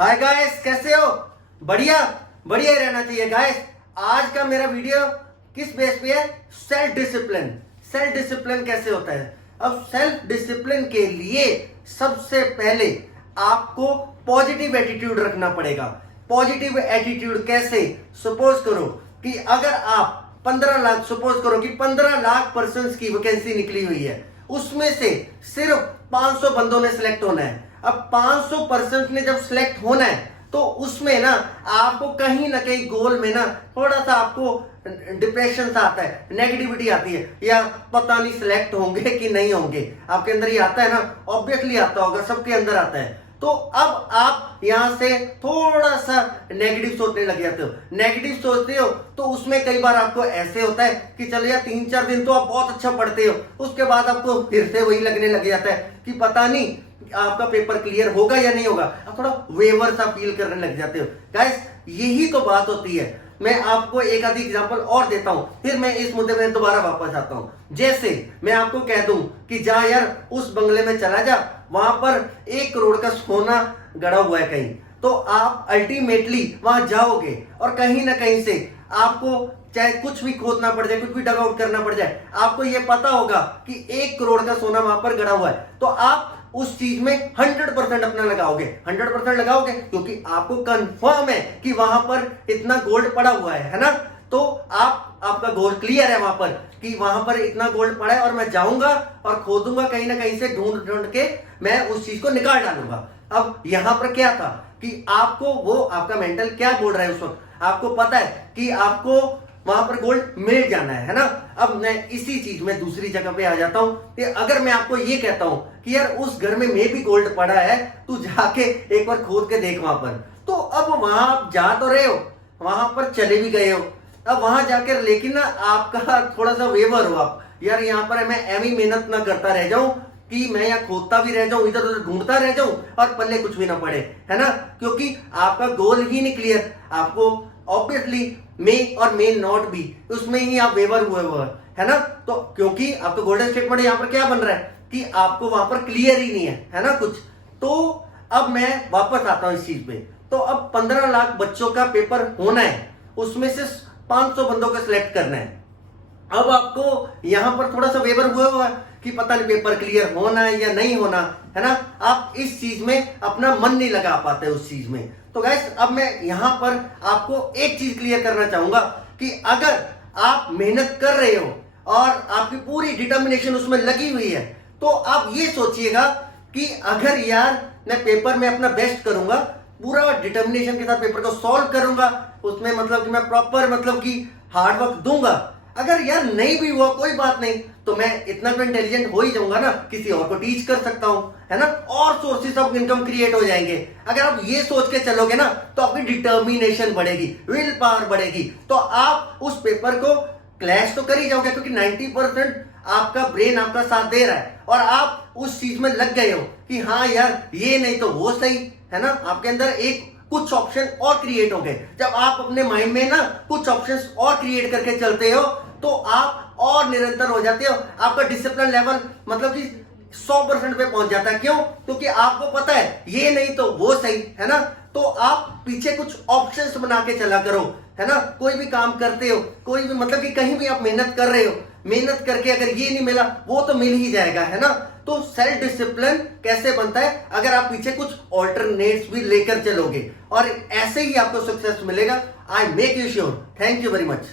Hi guys, कैसे हो? बढ़िया बढ़िया ही रहना चाहिए गाइस। आज का मेरा वीडियो किस बेस पे है? Self discipline. सेल्फ डिसिप्लिन कैसे होता है? अब सेल्फ डिसिप्लिन के लिए सबसे पहले आपको पॉजिटिव एटीट्यूड रखना पड़ेगा। पॉजिटिव एटीट्यूड कैसे? सपोज करो कि अगर आप 15 लाख, सपोज करो कि 15 लाख पर्सन की वैकेंसी निकली हुई है, उसमें से सिर्फ 500 बंदों ने सिलेक्ट होना है। अब 500% ने जब सिलेक्ट होना है तो उसमें ना आपको कहीं ना कहीं गोल में ना थोड़ा सा आपको डिप्रेशन सा आता है, नेगेटिविटी आती है, या पता नहीं सिलेक्ट होंगे कि नहीं होंगे। आपके अंदर ये आता है ना, ऑब्वियसली आता होगा, सबके अंदर आता है। तो अब आप यहां से थोड़ा सा नेगेटिव सोचने लग जाते हो। नेगेटिव सोचते हो तो उसमें कई बार आपको ऐसे होता है कि चलो यार 3-4 दिन तो आप बहुत अच्छा पढ़ते हो, उसके बाद आपको फिर से वही लगने लग जाता है कि पता नहीं आपका पेपर क्लियर होगा या नहीं होगा। आप थोड़ा वेवर सा फील करने लग जाते हो। गाइस, यही तो बात होती है। मैं आपको एक आधी एग्जांपल और देता हूं, फिर मैं इस मुद्दे में दोबारा वापस आता हूं। जैसे मैं आपको कह दूं कि जा यार उस बंगले में चला जा, वहां पर 1 करोड़ का सोना गड़ा हुआ है कहीं, तो आप अल्टीमेटली वहां जाओगे और कहीं ना कहीं से आपको चाहे कुछ भी खोदना पड़ जाए, कुछ भी डग आउट करना पड़ जाए, आपको यह पता होगा कि 1 करोड़ का सोना वहां पर गड़ा हुआ है, तो आप उस चीज में 100% अपना लगाओगे। 100% लगाओगे क्योंकि आपको कंफर्म है कि वहां पर इतना गोल्ड पड़ा हुआ है ना। तो आपका गोल क्लियर है वहां पर कि वहां पर इतना गोल्ड पड़ा है और मैं जाऊंगा और खोदूंगा, कहीं ना कहीं से ढूंढ ढूंढ के मैं उस चीज को निकाल डालूंगा। अब यहां पर क्या था कि आपको वो आपका मेंटल क्या बोल रहा है उस वक्त, आपको पता है कि आपको वहां पर गोल्ड मिल जाना है ना। अब मैं इसी चीज में दूसरी जगह पे आ जाता हूं कि अगर मैं आपको ये कहता हूं कि यार उस घर में भी गोल्ड पड़ा है, तू जाके एक बार खोद के देख वहां पर, तो अब वहां आप जा तो रहे हो, वहां पर चले भी गए हो। अब वहां जाकर लेकिन ना आपका थोड़ा सा वेवर हो आप, यार यहाँ पर मैं एवं मेहनत ना करता रह जाऊं कि मैं यहाँ खोदता भी रह जाऊं, इधर उधर ढूंढता रह जाऊं और पल्ले कुछ भी ना पड़े, है ना। क्योंकि आपका गोल ही नहीं क्लियर। आपको ऑब्वियसली मे और मे नॉट बी, उसमें ही आप वेवर हुए हुए है ना। तो क्योंकि आपका गोल्डन स्टेटमेंट यहाँ पर क्या बन रहा है कि आपको वहां पर क्लियर ही नहीं है ना कुछ। तो अब मैं वापस आता हूं इस चीज पे। तो अब 15 लाख बच्चों का पेपर होना है, उसमें से 500 बंदों को सिलेक्ट करना है। अब आपको यहां पर थोड़ा सा वेवर हुआ है कि पता नहीं पेपर क्लियर होना है या नहीं होना, है ना। आप इस चीज में अपना मन नहीं लगा पाते उस चीज में। तो गाइस, अब मैं यहां पर आपको एक चीज क्लियर करना चाहूंगा कि अगर आप मेहनत कर रहे हो और आपकी पूरी डिटर्मिनेशन उसमें लगी हुई है, तो आप ये सोचिएगा कि अगर यार मैं पेपर में अपना बेस्ट करूंगा, पूरा डिटर्मिनेशन के साथ पेपर को सॉल्व करूंगा, उसमें मतलब कि मैं प्रॉपर मतलब कि हार्ड वर्क दूंगा। अगर यार नहीं भी हुआ कोई बात नहीं, तो मैं इतना तो इंटेलिजेंट हो ही जाऊंगा ना, किसी और को टीच कर सकता हूं, है ना। और सोर्सेस ऑफ इनकम क्रिएट हो जाएंगे। अगर आप ये सोच के चलोगे ना तो आपकी डिटर्मिनेशन बढ़ेगी, विल पावर बढ़ेगी, तो आप उस पेपर को क्लैश तो कर ही जाओगे, क्योंकि 90% आपका ब्रेन आपका साथ दे रहा है और आप उस चीज में लग गए हो कि हाँ यार ये नहीं तो वो सही, है ना। आपके अंदर एक कुछ ऑप्शन और क्रिएट हो गए। जब आप अपने माइंड में ना कुछ ऑप्शंस और क्रिएट करके चलते हो तो आप और निरंतर हो जाते हो। आपका डिसिप्लिन लेवल मतलब कि 100% पे पहुंच जाता है। क्यों? क्योंकि आपको पता है ये नहीं तो वो सही, है ना। तो आप पीछे कुछ ऑप्शंस बना के चला करो, है ना। कोई भी काम करते हो, कोई भी मतलब कि कहीं भी आप मेहनत कर रहे हो, मेहनत करके अगर ये नहीं मिला वो तो मिल ही जाएगा, है ना। तो सेल्फ डिसिप्लिन कैसे बनता है? अगर आप पीछे कुछ ऑल्टरनेट्स भी लेकर चलोगे, और ऐसे ही आपको सक्सेस मिलेगा। I make you sure. Thank you very much.